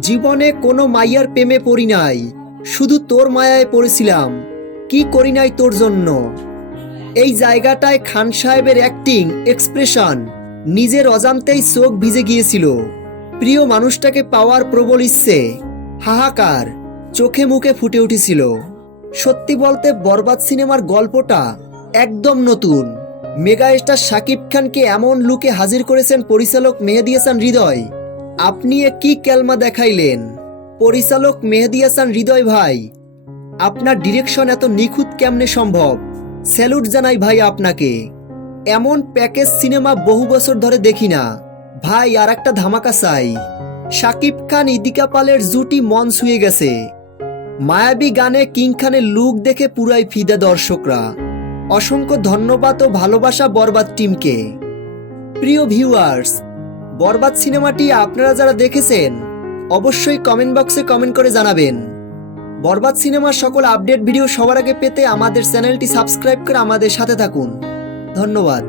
জীবনে কোনো মাইয়ার প্রেমে পড়ি নাই, শুধু তোর মায়ায় পড়েছিলাম। কি করি নাই তোর জন্য। এই জায়গাটায় খান সাহেবের অ্যাক্টিং, এক্সপ্রেশন, নিজের অজান্তেই চোখ ভিজে গিয়েছিল। প্রিয় মানুষটাকে পাওয়ার প্রবল ইচ্ছে, হাহাকার চোখে মুখে ফুটে উঠেছিল। সত্যি বলতে বরবাদ সিনেমার গল্পটা একদম নতুন। মেগা স্টার শাকিব খানকে এমন লুকে হাজির করেছেন পরিচালক মেহেদী হাসান হৃদয়। আপনি এ কি ক্যালমা দেখাইলেন পরিচালক মেহেদী হাসান হৃদয় ভাই। আপনার ডিরেকশন এত নিখুঁত কেমনে সম্ভব? স্যালুট জানাই ভাই আপনাকে। এমন প্যাকেজ সিনেমা বহু বছর ধরে দেখি না ভাই। আর একটা ধামাকা চাই। শাকিব খান ইদিকা পালের জুটি মন ছুঁয়ে গেছে। মায়াবী গানে কিং খানের লুক দেখে পুরাই ফিদা দর্শকরা। অসংখ্য ধন্যবাদ ও ভালোবাসা বরবাদ টিমকে। প্রিয় ভিউয়ার্স, বরবাদ সিনেমাটি আপনারা যারা দেখেছেন অবশ্যই কমেন্ট বক্সে কমেন্ট করে জানাবেন। বরবাদ সিনেমার সকল আপডেট ভিডিও সবার আগে পেতে আমাদের চ্যানেলটি সাবস্ক্রাইব করে আমাদের সাথে থাকুন। ধন্যবাদ।